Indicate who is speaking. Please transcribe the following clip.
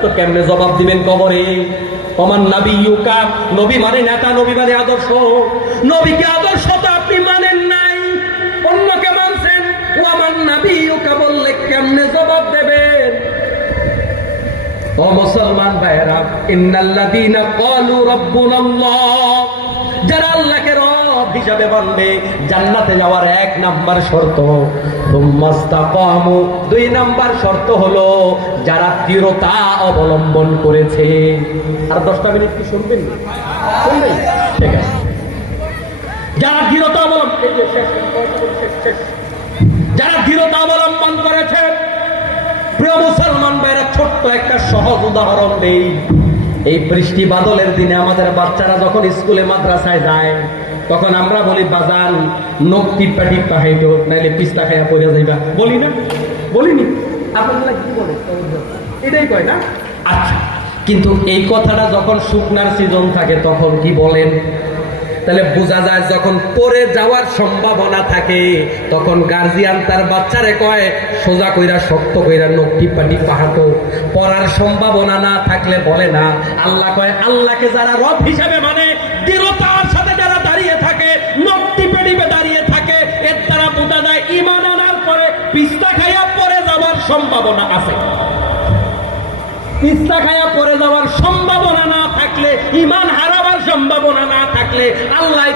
Speaker 1: তো কেমনে জবাব দিবেন কবরে? অমান নাবি ইউকা নবী মানে নেতা, নবী মানে আদর্শ। নবীকে আদর্শ তো আপনি মানেন নাই, অন্যকে মানছেন। ও আমার নাবি ইউকা বললে কেমনে জবাব দেবেন? ও মুসলমান ভাইরা ইন্নাল্লাযীনা ক্বালু রাব্বুনাল্লাহ, যারা আল্লাহকে রব হিসাবে মানবে জান্নাতে যাওয়ার এক নাম্বার শর্ত। দুই নাম্বার শর্ত হলো, যারা দৃঢ়তা অবলম্বন করেছে। আর দশটা মিনিট কি শুনবেন? ঠিক আছে। যারা দৃঢ়তা অবলম্বন। যারা দৃঢ়তা অবলম্বন করেছে, প্রিয় মুসলমান ভাইরা, ছোট্ট একটা সহজ উদাহরণ দেই। এই বৃষ্টি বাদলের দিনে আমাদের বাচ্চারা যখন স্কুলে মাদ্রাসায় যায় তখন আমরা বলি বাজান নখ টিপা খাইতো নাইলে পিস্তা খাইয়া পড়ে যাইবা। বলি না বলিনি আপনারা কি বলে এটাই কয় না? আচ্ছা কিন্তু এই কথাটা যখন শুকনার সিজন থাকে তখন কি বলেন? তাহলে বোঝা যায় যখন পরে যাওয়ার সম্ভাবনা থাকে তখন গার্জিয়ান তার বাচ্চারে কয় সোজা কইরা শক্ত কইরা নখ টিপা টিপা হাঁটো পড়ার সম্ভাবনা না থাকলে বলে না। আল্লাহ কয় আল্লাহকে যারা রব হিসাবে মানে দৃঢ়তার বোঝা ইমান আনার পরে পিস্তা খাইয়া পরে যাওয়ার সম্ভাবনা আছে। পিস্তা খাইয়া পরে যাওয়ার সম্ভাবনা না থাকলে ইমান হারাবার সম্ভাবনা না থাকলে আল্লাহ